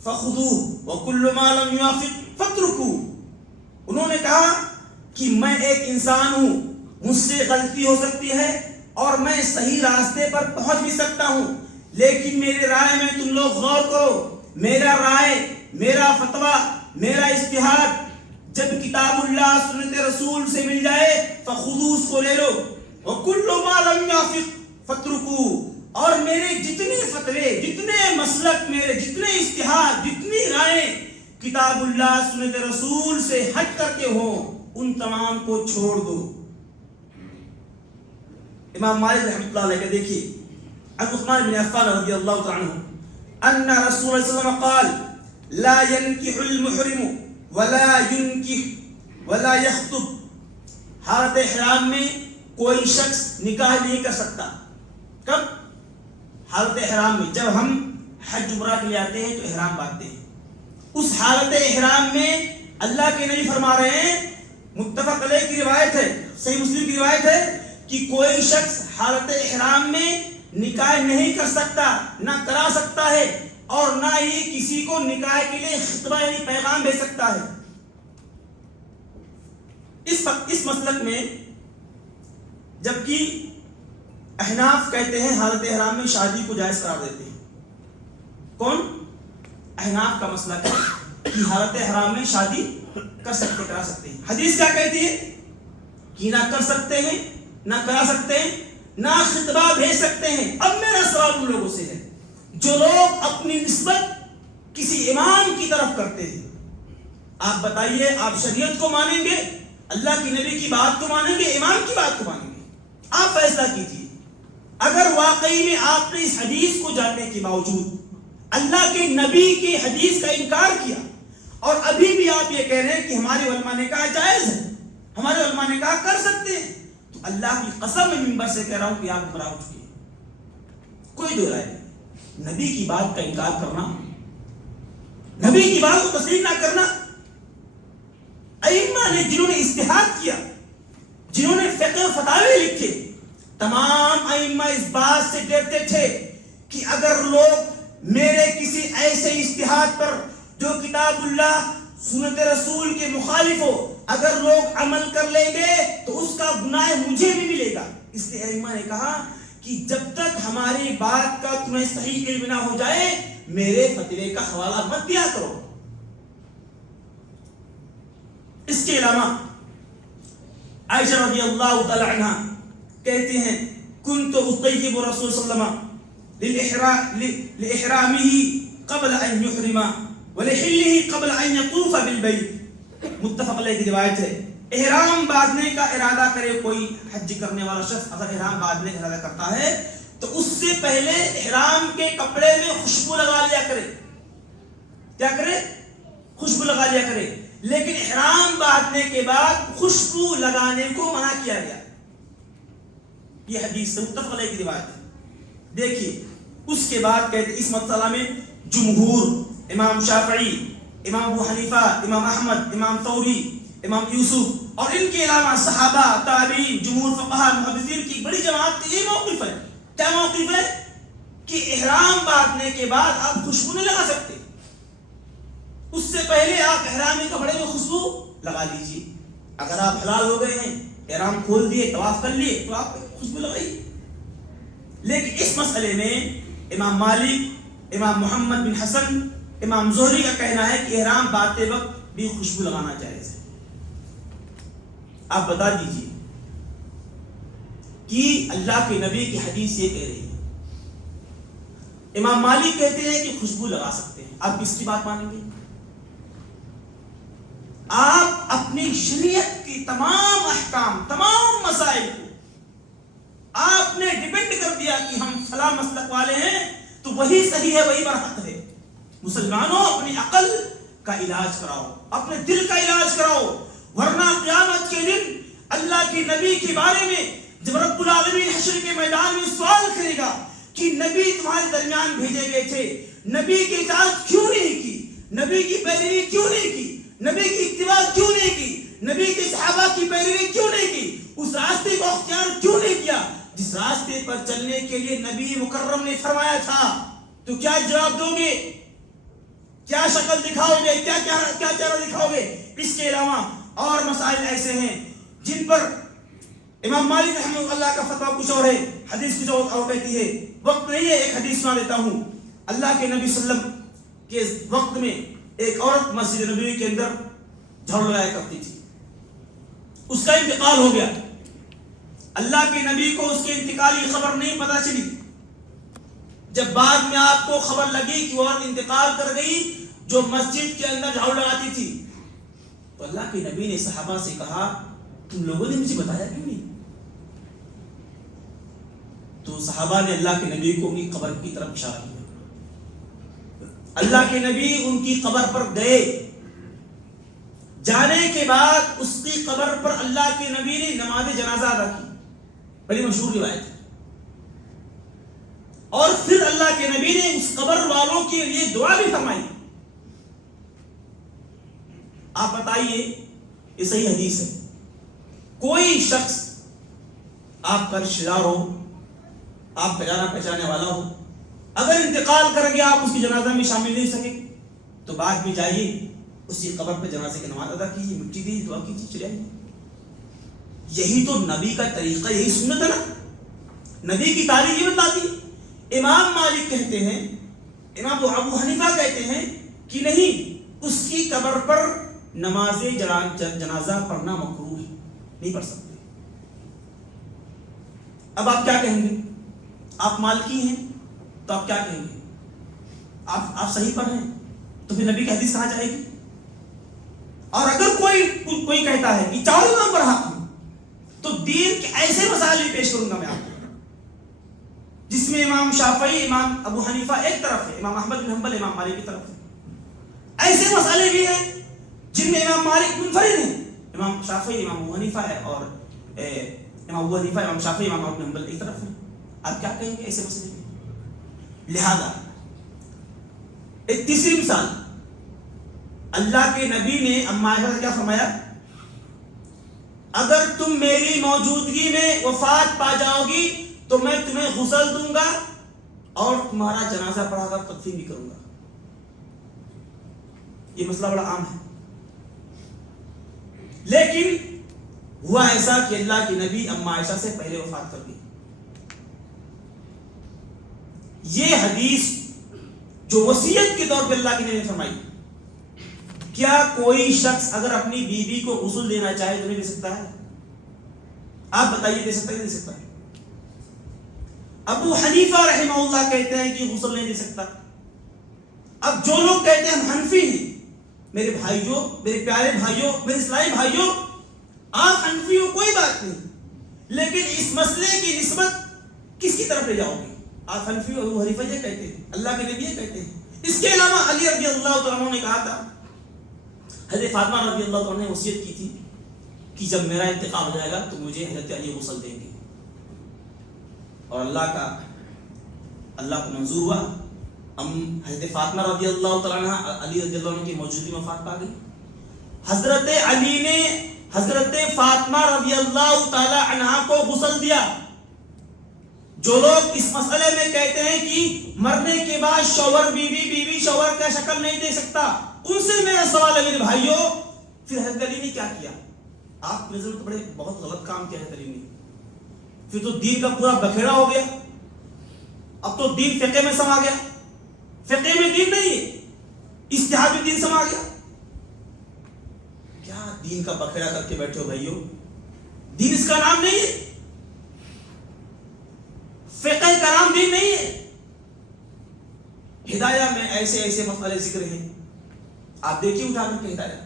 فخذوه وکل ما لم یوافق فاترکوه۔ انہوں نے کہا کہ میں ایک انسان ہوں، مجھ سے غلطی ہو سکتی ہے اور میں صحیح راستے پر پہنچ بھی سکتا ہوں، لیکن میرے رائے میں تم لوگ غور کرو، میرا رائے، میرا فتویٰ، میرا اجتہاد جب کتاب اللہ سنت رسول سے مل جائے فخذوا، اس کو لے لو، وَكُلُّ مَا لَمْ يَعْفِقْ فَاتْرُكُوهُ، اور میرے جتنے فتوے، جتنے مسلک، میرے جتنے اجتہاد، جتنی رائیں کتاب اللہ سنت رسول سے ہٹ کر کے ہوں ان تمام کو چھوڑ دو۔ امام مالک رحمۃ اللہ علیہ کہ دیکھیے عثمان بن عفان رضی اللہ تعالیٰ عنہ ان رسول اللہ صلی اللہ علیہ وسلم قال لا ينكح المحرم ولا يخطب، حالت احرام میں کوئی شخص نکاح نہیں کر سکتا۔ کب؟ حالت احرام میں، جب ہم حج عمرہ کے لیے آتے ہیں تو احرام باندھتے ہیں، اس حالت احرام میں اللہ کے نبی فرما رہے ہیں، متفق علیہ کی روایت ہے، صحیح مسلم کی روایت ہے کہ کوئی شخص حالت احرام میں نکاح نہیں کر سکتا، نہ کرا سکتا ہے، اور نہ ہی کسی کو نکاح کے لیے خطبہ یعنی پیغام بھیج سکتا ہے۔ اس مسلک میں جبکہ احناف کہتے ہیں حالت احرام میں شادی کو جائز قرار دیتے ہیں۔ کون؟ احناف کا مسئلہ ہے کہ حالت حرام میں شادی کرا سکتے ہیں. حدیث کیا کہتی ہے کہ نہ کر سکتے ہیں، نہ کرا سکتے ہیں، نہ خطبہ بھیج سکتے ہیں. اب میرا سوال ان لوگوں سے ہے جو لوگ اپنی نسبت کسی امام کی طرف کرتے ہیں. آپ بتائیے، آپ شریعت کو مانیں گے، اللہ کی نبی کی بات کو مانیں گے، امام کی بات کو مانیں گے؟ آپ فیصلہ کیجیے. اگر واقعی میں آپ نے اس حدیث کو جاننے کے باوجود اللہ کے نبی کی حدیث کا انکار کیا اور ابھی بھی آپ یہ کہہ رہے ہیں کہ ہمارے علماء نے کہا جائز ہے، ہمارے علماء نے کہا کر سکتے ہیں، تو اللہ کی قسم میں منبر سے کہہ رہا ہوں کہ آپ گمراہ ہو چکے ہیں. کوئی دو رائے نہیں. نبی کی بات کا انکار کرنا، نبی کی بات کو تسلیم نہ کرنا. ائمہ نے جنہوں نے اجتہاد کیا، جنہوں نے فقہ و فتاوی لکھے، تمام ائمہ اس بات سے ڈرتے تھے کہ اگر لوگ میرے کسی ایسے اجتہاد پر جو کتاب اللہ سنت رسول کے مخالف ہو اگر لوگ عمل کر لیں گے تو اس کا گناہ مجھے بھی ملے گا. اس لیے ائمہ نے کہا کہ جب تک ہماری بات کا تمہیں صحیح علم نہ ہو جائے میرے فتوے کا حوالہ مت دیا کرو. اس کے علاوہ عائشہ رضی اللہ تعالی عنہ کہتے ہیں کنت اطیب رسول صلی اللہ علیہ وسلم لإحرامه قبل ان يحرم ولحله قبل ان يطوف بالبيت. متفق علیہ کی روایت ہے. احرام باندھنے کا ارادہ کرے کوئی حج کرنے والا شخص، اگر احرام باندھنے کا ارادہ کرتا ہے تو اس سے پہلے احرام کے کپڑے میں خوشبو لگا لیا کرے. کیا کرے؟ خوشبو لگا لیا کرے. لیکن احرام باندھنے کے بعد خوشبو لگانے کو منع کیا گیا. یہ حدیث سے متفق علیہ کی روایت ہے. دیکھیے اس کے بعد کہتے اس مسئلہ میں جمہور، امام شافعی، امام ابو حنیفہ، امام احمد، امام ثوری، امام یوسف اور ان کے علاوہ صحابہ، تابعین، جمہور فقہاء، محدثین کی بڑی جماعت کا یہ موقف ہے. کیا موقف ہے؟ کہ احرام باندھنے کے بعد آپ خوشبو نہیں لگا سکتے، اس سے پہلے آپ احرام کے کپڑے میں خوشبو لگا لیجیے. اگر آپ حلال ہو گئے ہیں، احرام کھول دیے، طواف کر لیے تو آپ خوشبو لگائیے. لیکن اس مسئلے میں امام مالک، امام محمد بن حسن، امام زہری کا کہنا ہے کہ احرام باندھتے وقت بھی خوشبو لگانا جائز ہے. آپ بتا دیجیے کہ اللہ کے نبی کی حدیث یہ کہہ رہی ہے. امام مالک کہتے ہیں کہ خوشبو لگا سکتے ہیں. آپ کس کی بات مانیں گے؟ آپ اپنی شریعت کی تمام احکام، تمام مسائل کو آپ نے ڈیپینڈ کر دیا کہ ہم فلاں مسلک والے ہیں تو وہی صحیح ہے، وہی برحق ہے. مسلمانوں اپنی عقل کا علاج کراؤ، اپنے دل کا علاج کراؤ، ورنہ قیامت کے دن اللہ کے نبی کے بارے میں جب رب العالمین حشر کے میدان میں سوال کرے گا کہ نبی تمہارے درمیان بھیجے گئے تھے، نبی کی اطاعت کیوں نہیں کی، نبی کی پیروی کیوں نہیں کی، نبی کی اتباع کیوں نہیں کی، نبی کے صحابہ کی پیروی کیوں نہیں کی، اس راستے کو اختیار کیوں نہیں کیا جس راستے پر چلنے کے لیے نبی مکرم نے فرمایا تھا؟ تو کیا جواب دو گے؟ کیا شکل دکھاؤ گے؟ کیا چہرہ دکھاؤ گے؟ اس کے علاوہ اور مسائل ایسے ہیں جن پر امام مالک رحمہ اللہ کا فتویٰ کچھ اور ہے، حدیث کچھ اور کہتی ہے. وقت نہیں ہے، ایک حدیث سنا دیتا ہوں. اللہ کے نبی صلی اللہ علیہ وسلم کے وقت میں ایک عورت مسجد نبوی کے اندر جھاڑو لگایا کرتی تھی. اس کا انتقال ہو گیا. اللہ کے نبی کو اس کے انتقال کی خبر نہیں پتہ چلی. جب بعد میں آپ کو خبر لگی کہ وہ عورت انتقال کر گئی جو مسجد کے اندر جھاڑو لگاتی تھی، تو اللہ کے نبی نے صحابہ سے کہا تم لوگوں نے مجھے بتایا کیوں نہیں؟ تو صحابہ نے اللہ کے نبی کو ان کی قبر کی طرف اشارہ کیا. اللہ کے نبی ان کی قبر پر گئے. جانے کے بعد اس کی قبر پر اللہ کے نبی نے نماز جنازہ ادا کی. بڑی مشہور روایت ہے. اور پھر اللہ کے نبی نے اس قبر والوں کے لیے دعا بھی فرمائی. آپ بتائیے، یہ صحیح حدیث ہے. کوئی شخص آپ کا رشتہ دار ہو، آپ کا جانا پہچانے والا ہو، اگر انتقال کر گیا آپ اس کی جنازہ میں شامل نہیں ہو سکے تو بعد میں جائیے اس کی قبر پر جنازے کی نماز ادا کیجیے، مٹی دیجیے، دعا کیجیے، چلے آئیے. یہی تو نبی کا طریقہ، یہی سنت ہے نا. نبی کی تعلیم یہ بتاتی. امام مالک کہتے ہیں، امام ابو حنیفہ کہتے ہیں کہ نہیں اس کی قبر پر نماز جنازہ پڑھنا مکروہ ہے، نہیں پڑھ سکتے۔ اب آپ کیا کہیں گے؟ آپ مالکی ہیں تو آپ کیا کہیں گے؟ آپ صحیح پڑھ رہے ہیں تو پھر نبی کی حدیث کہاں جائے گی؟ اور اگر کوئی کہتا ہے کہ چاروں امام پر حق ہوں تو دین کے ایسے مسائل بھی پیش کروں گا میں آپ کو جس میں امام شافعی، امام ابو حنیفہ ایک طرف ہے، امام احمد بن حنبل، امام مالک کی طرف ہے۔ ایسے مسئلے بھی ہیں جن میں امام مالک منفرد ہیں، امام شافعی امام ابو حنیفہ ہے، اور امام ابو حنیفہ امام شافعی امام احمد بن حنبل ایک طرف ہیں۔ آپ کیا کہیں گے ایسے مسئلے میں؟ لہذا ایک تیسری مثال، اللہ کے نبی نے اما عائشہ سے کیا فرمایا؟ اگر تم میری موجودگی میں وفات پا جاؤ گی تو میں تمہیں غسل دوں گا اور تمہارا جنازہ پڑھا کر تدفین بھی کروں گا۔ یہ مسئلہ بڑا عام ہے، لیکن ہوا ایسا کہ اللہ کے نبی اما عائشہ سے پہلے وفات کر گئی۔ یہ حدیث جو وصیت کے طور پہ اللہ کے نبی نے فرمائی، کیا کوئی شخص اگر اپنی بیوی کو غسل دینا چاہے تو نہیں دے سکتا ہے؟ آپ بتائیے دے سکتا ہے نہیں دے سکتا ہے؟ ابو حنیفہ رحمہ اللہ کہتے ہیں کہ غسل نہیں دے سکتا۔ اب جو لوگ کہتے ہیں ہم حنفی ہیں، میرے بھائیوں، میرے پیارے بھائیوں، میرے اسلامی بھائیوں، آپ حنفی ہو کوئی بات نہیں، لیکن اس مسئلے کی نسبت کس کی طرف لے جاؤ گے؟ آپ حنفی ہو، ابو حنیفہ یہ کہتے ہیں، اللہ کے نبی یہ کہتے ہیں۔ اس کے علاوہ علی رضی اللہ تعالیٰ عنہ نے کہا تھا، حضرت فاطمہ رضی اللہ عنہ نے وصیت کی تھی کہ جب میرا انتقال ہو جائے گا تو مجھے حضرت علی غسل دیں گے، اور اللہ کو منظور ہوا۔ حضرت فاطمہ رضی اللہ تعالیٰ عنہ علی رضی اللہ عنہ کی موجودگی میں وفات پا گئی۔ حضرت علی نے حضرت فاطمہ رضی اللہ تعالیٰ عنہ کو غسل دیا۔ جو لوگ اس مسئلے میں کہتے ہیں کہ مرنے کے بعد شوہر بیوی شوہر کا شکل نہیں دے سکتا، ان سے میرا سوال ہے میرے بھائیوں، پھر حضرت علی نے کیا کیا؟ آپ کی نظر میں بہت غلط کام کیا حضرت علی نے۔ پھر تو دین کا پورا بکھیڑا ہو گیا، اب تو دین فقہ میں سما گیا، فقہ میں دین نہیں ہے، اجتہاد میں دین سما گیا۔ کیا دین کا بکھیڑا کر کے بیٹھے ہو بھائیوں؟ دین اس کا نام نہیں ہے، فقہ کا نام دین نہیں ہے۔ ہدایہ میں ایسے مسئلے ذکر ہیں، آپ دیکھیے اٹھانے کے ہدایہ،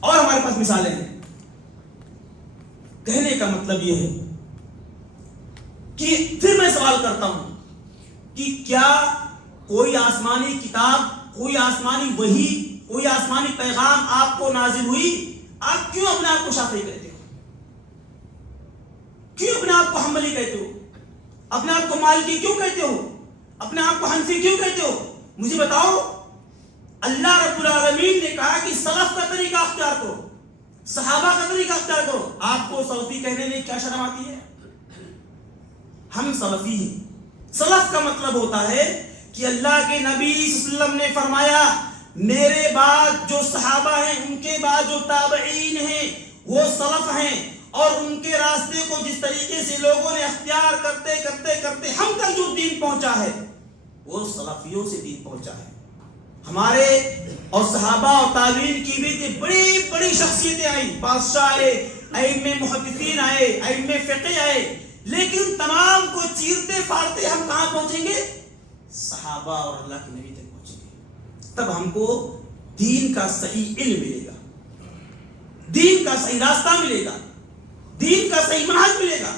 اور ہمارے پاس مثالیں ہیں۔ کہنے کا مطلب یہ ہے کہ پھر میں سوال کرتا ہوں کہ کیا کوئی آسمانی کتاب، کوئی آسمانی وحی، کوئی آسمانی پیغام آپ کو نازل ہوئی، آپ کیوں اپنے آپ کو شافعی کہتے ہو؟ کیوں اپنے آپ کو حنبلی کہتے ہو؟ اپنے آپ کو مالکی کیوں کہتے ہو؟ اپنے آپ کو حنفی کیوں کہتے ہو؟ مجھے بتاؤ۔ اللہ رب العالمین نے کہا کہ سلف کا طریقہ اختیار کرو، صحابہ کا طریقہ اختیار کرو، آپ کو سلفی کہنے میں کیا شرم آتی ہے؟ ہم سلفی ہیں۔ سلف کا مطلب ہوتا ہے کہ اللہ کے نبی صلی اللہ علیہ وسلم نے فرمایا میرے بعد جو صحابہ ہیں، ان کے بعد جو تابعین ہیں وہ سلف ہیں، اور ان کے راستے کو جس طریقے سے لوگوں نے اختیار کرتے کرتے کرتے ہم تک جو دین پہنچا ہے وہ سلفیوں سے دین پہنچا ہے۔ ہمارے اور صحابہ اور تابعین کی بھی بڑی بڑی شخصیتیں آئی، بادشاہ آئے، ائمہ محدثین آئے، ائمہ فقہ آئے، لیکن تمام کو چیرتے پھاڑتے ہم کہاں پہنچیں گے؟ صحابہ اور اللہ کے نبی تک پہنچیں گے۔ تب ہم کو دین کا صحیح علم ملے گا، دین کا صحیح راستہ ملے گا، دین کا صحیح منہج ملے گا۔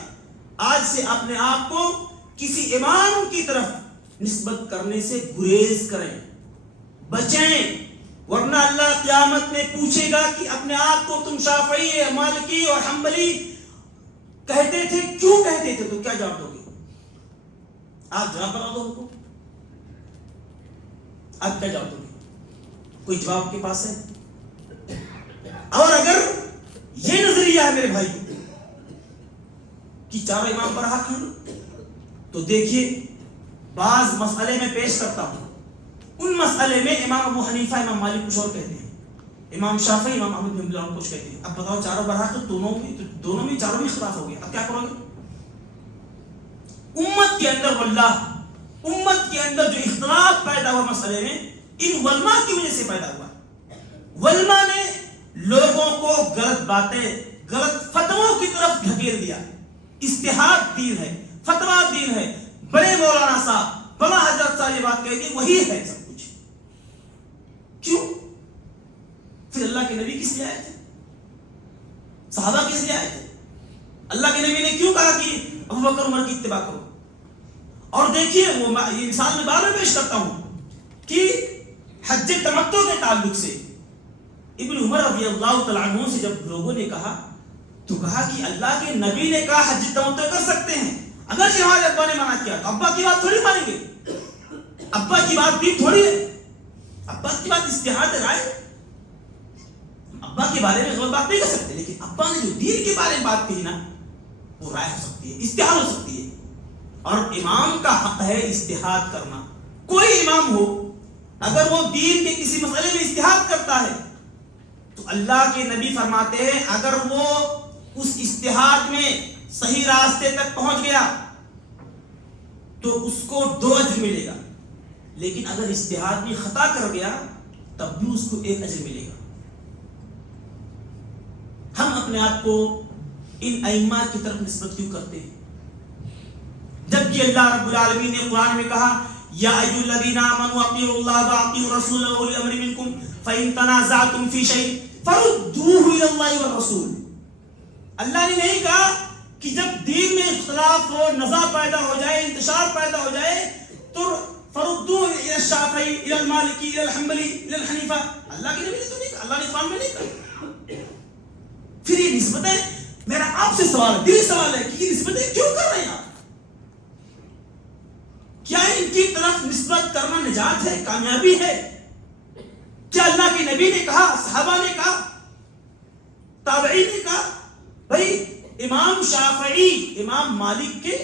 آج سے اپنے آپ کو کسی امام کی طرف نسبت کرنے سے گریز کریں، بچیں، ورنہ اللہ قیامت میں پوچھے گا کہ اپنے آپ کو تم شافعی، مالکی اور حنبلی کہتے تھے، کیوں کہتے تھے؟ تو کیا جواب دو گے؟ آپ جواب بتا دو ہم کو، آپ کیا جواب دو گے؟ کوئی جواب کے پاس ہے؟ اور اگر یہ نظریہ ہے میرے بھائی کہ چاروں امام پر حق ہیں، تو دیکھیے بعض مسئلے میں پیش کرتا ہوں، ان مسئلے میں امام ابو حنیفہ، امام مالک کچھ اور کہتے ہیں، امام شافعی، امام احمد بن حنبل کچھ کہتے ہیں۔ اب بتاؤ چاروں پر حق، تو دونوں میں چاروں میں اختلاف ہو گیا، اب کیا کرو گے؟ امت کے اندر واللہ، امت کے اندر جو اختلاف پیدا ہوا مسئلے میں، ان علماء کی وجہ سے پیدا ہوا۔ علماء نے لوگوں کو غلط باتیں، غلط فتووں کی طرف دھکیل دیا۔ اجتہاد دین ہے، فتویٰ دین ہے۔ بڑے مولانا صاحب، بڑا حضرت صاحب یہ بات کہہ دی، وہی ہے سب کچھ۔ کیوں؟ پھر اللہ کے نبی کس لیے آئے تھے؟ صحابہ کس لیے آئے تھے؟ اللہ کے نبی نے کیوں کہا کہ ابو بکر عمر کی اتباع کرو؟ اور دیکھیے وہ یہ مثال میں بار بار پیش کرتا ہوں کہ حج تمتع کے تعلق سے ابن عمر رضی اللہ تعالیٰ عنہ سے جب لوگوں نے کہا تو کہا کہ اللہ کے نبی نے کہا حج تمتع کر سکتے ہیں، اگر کہ ہمارے ابا نے منع کیا تو ابا کی بات تھوڑی مانیں گے؟ ابا کی بات بھی تھوڑی ہے، ابا کی بات اجتہاد رائے، ابا کے بارے میں غلط بات نہیں کر سکتے، لیکن ابا نے جو دین کے بارے میں بات کہی نا وہ رائے ہو سکتی ہے، اجتہاد ہو سکتی ہے۔ اور امام کا حق ہے اجتہاد کرنا۔ کوئی امام ہو اگر وہ دین کے کسی مسئلے میں اجتہاد کرتا ہے تو اللہ کے نبی فرماتے ہیں اگر وہ اس اجتہاد میں صحیح راستے تک پہنچ گیا تو اس کو 2 اجر ملے گا، لیکن اگر اجتہاد میں خطا کر گیا تب بھی اس کو 1 اجر ملے گا۔ ہم اپنے آپ کو ان ائمہ کی طرف نسبت کیوں کرتے ہیں جبکہ اللہ رب العالمین نے قرآن میں کہا یا ایھا الذین آمنوا اطیعوا اللہ واطیعوا الرسول واولی الامر منکم فإن تنازعتم فی شیء فردوہ الی اللہ والرسول۔ اللہ نے نہیں کہا کہ جب دین میں اختلاف ہو، نزاع پیدا ہو جائے، انتشار پیدا ہو جائے تو فردوہ الی الشافعی الی المالکی الی الحنبلی الی الحنیفہ۔ اللہ کے نبی نے تو نہیں کہا، اللہ نے قرآن میں نہیں کہا۔ پھر یہ نسبتیں، میرا آپ سے سوال ہے، دلی سوال ہے کہ یہ نسبتیں کیوں کر رہے ہیں آپ؟ کیا ان کی طرف نسبت کرنا نجات ہے، کامیابی ہے؟ کیا اللہ کے نبی نے کہا، صحابہ نے کہا، تابعین نے کہا؟ بھائی امام شافعی امام مالک کے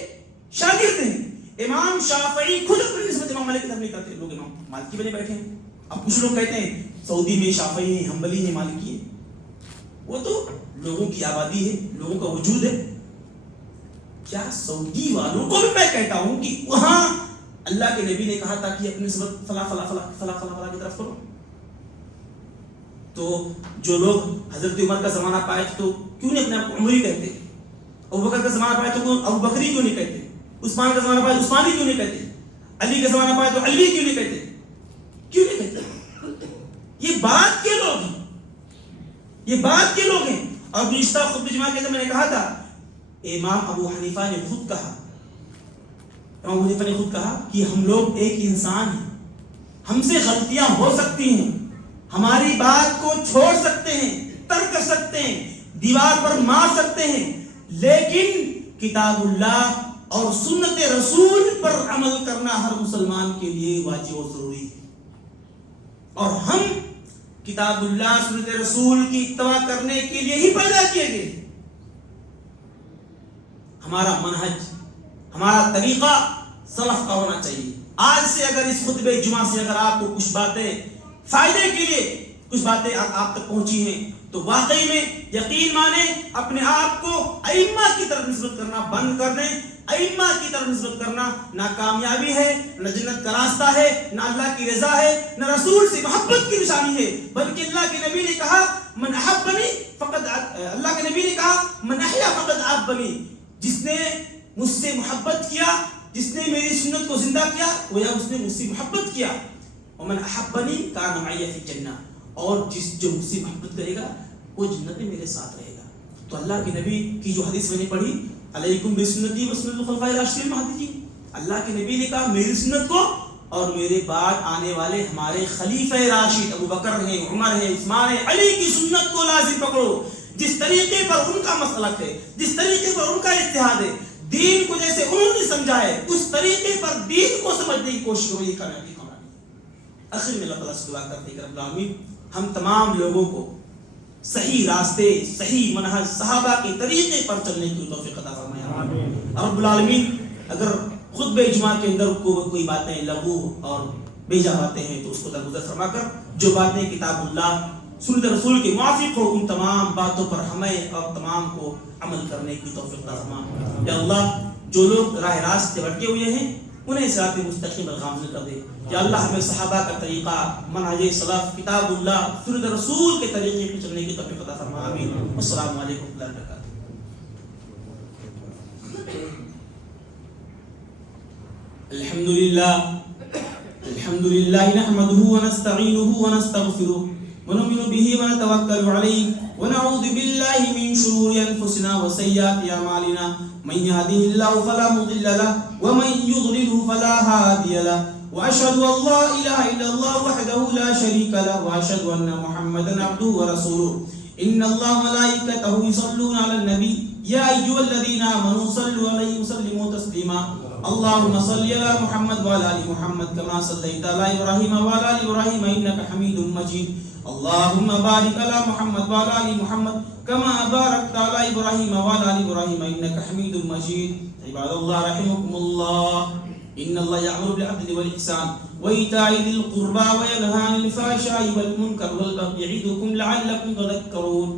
شاگرد ہیں، امام شافعی خود اپنی نسبت امام مالک کی طرف نہیں کرتے، لوگ امام مالکی بنے بیٹھے ہیں۔ اب کچھ لوگ کہتے ہیں سعودی میں شافعی ہیں، حنبلی ہیں، مالکی ہیں، وہ تو لوگوں کی آبادی ہے، لوگوں کا وجود ہے۔ کیا سعودی والوں کو بھی میں کہتا ہوں کہ وہاں اللہ کے نبی نے کہا تھا کہ اپنی نسبت فلاں فلاں فلاں فلاں فلاں فلاں کی طرف کرو؟ تو جو لوگ حضرت عمر کا زمانہ پائے تو کیوں نہیں اپنے آپ کو عمری کہتے؟ ابو بکر کا زمانہ پائے تو ابو بکری کیوں نہیں کہتے؟ عثمان کا زمانہ پائے تو عثمانی کیوں نہیں کہتے؟ علی کا زمانہ پائے تو علی کیوں نہیں کہتے؟ کیوں نہیں کہتے؟ یہ بات کے لوگ ہیں، یہ بات کے لوگ ہیں۔ اور گزشتہ خطبہ جمعہ کے اندر میں نے کہا تھا امام ابو حنیفہ نے خود کہا، امام ابو حنیفہ نے خود کہا کہ ہم لوگ ایک انسان ہیں، ہم سے غلطیاں ہو سکتی ہیں، ہماری بات کو چھوڑ سکتے ہیں، ترک کر سکتے ہیں، دیوار پر مار سکتے ہیں، لیکن کتاب اللہ اور سنت رسول پر عمل کرنا ہر مسلمان کے لیے واجب و ضروری ہے۔ اور ہم کتاب اللہ سنت رسول کی اتباع کرنے کے لیے ہی پیدا کیے گئے۔ ہمارا منہج، ہمارا طریقہ سلف کا ہونا چاہیے۔ آج سے اگر اس خطبہ جمعہ سے اگر آپ کو کچھ باتیں فائدے کے لیے کچھ باتیں آپ تک پہنچی ہیں تو واقعی میں یقین مانیں، اپنے آپ کو ائمہ کی طرف نسبت کرنا بند کر دیں۔ ائمہ کی طرف نسبت کرنا نہ کامیابی ہے، نہ جنت کا راستہ ہے، نہ اللہ کی رضا ہے، نہ رسول سے محبت کی نشانی ہے، بلکہ اللہ کے نبی نے کہا من احبنی فقد، اللہ کے نبی نے کہا من احیا فقد احبنی، جس نے مجھ سے محبت کیا، جس نے میری سنت کو زندہ کیا، گویا اس نے مجھ سے محبت کیا۔ ومن احبنی کان معی فی الجنہ، اور جو مجھ سے محبت کرے گا وہ جنت میں میرے ساتھ رہے گا۔ تو اللہ کے نبی کی جو حدیث میں نے پڑھی علیکم بسنتی و سنت الخلفاء الراشدین المہدیین، اللہ کے نبی نے کہا میری سنت کو اور میرے بعد آنے والے ہمارے خلیفہ راشد ابو بکر ہیں، عمر ہیں، عثمان ہیں، علی کی سنت کو لازم پکڑو۔ جس طریقے پر ان کا مسلک ہے، جس طریقے پر ان کا اجتہاد ہے، دین کو جیسے انہوں نے سمجھا ہے اس طریقے پر دین کو سمجھنے کی کوشش کرو، یہ کامیابی۔ آخر میں اللہ تعالیٰ سے دعا کرتے ہیں کہ رب العالمین ہم تمام لوگوں کو صحیح راستے، صحیح منہج صحابہ کے طریقے پر چلنے کی توفیق عطا فرمائے۔ رب العالمین اگر خطبہ جمعہ کے اندر کوئی باتیں لغو اور بیجا باتیں ہیں تو اس کو درگزر فرما کر جو باتیں کتاب اللہ سنت رسول کے موافق ہو ان تمام باتوں پر ہمیں اور تمام کو عمل کرنے کی توفیق عطا فرما۔ یا اللہ جو لوگ راہ راست سے بھٹکے ہوئے ہیں انہیں صراط مستقیم پر گامزن کر دے. یا اللہ ہمیں صحابہ کا طریقہ، منہج سلف، کتاب اللہ، سنت رسول کے طریقے پر چلنے کی توفیق عطا فرما. آمین. السلام علیکم ورحمۃ اللہ وبرکاتہ. الحمد لله نحمده ونستعينه ونستغفره ونؤمن به ونتوكل عليه ونعوذ بالله من شرور أنفسنا وسيئات أعمالنا. من يهده الله فلا مضل له ومن يضلله فلا هادي له. وأشهد أن لا إله إلا الله وحده لا شريك له وأشهد أن محمدا عبده ورسوله. إن الله وملائكته يصلون على النبي يا أيها الذين آمنوا صلوا عليه وسلموا تسليما. اللهم صل على محمد وعلى آل محمد كما صليت على إبراهيم وعلى آل إبراهيم إنك حميد مجيد. اللهم بارك على محمد وعلى آل محمد كما باركت على إبراهيم وعلى آل إبراهيم إنك حميد مجيد. عباد الله رحمكم الله، إن الله يأمر بالعدل والإحسان وإيتاء ذي القربى وينهى عن الفحشاء والمنكر والبغي يعظكم لعلكم تذكرون.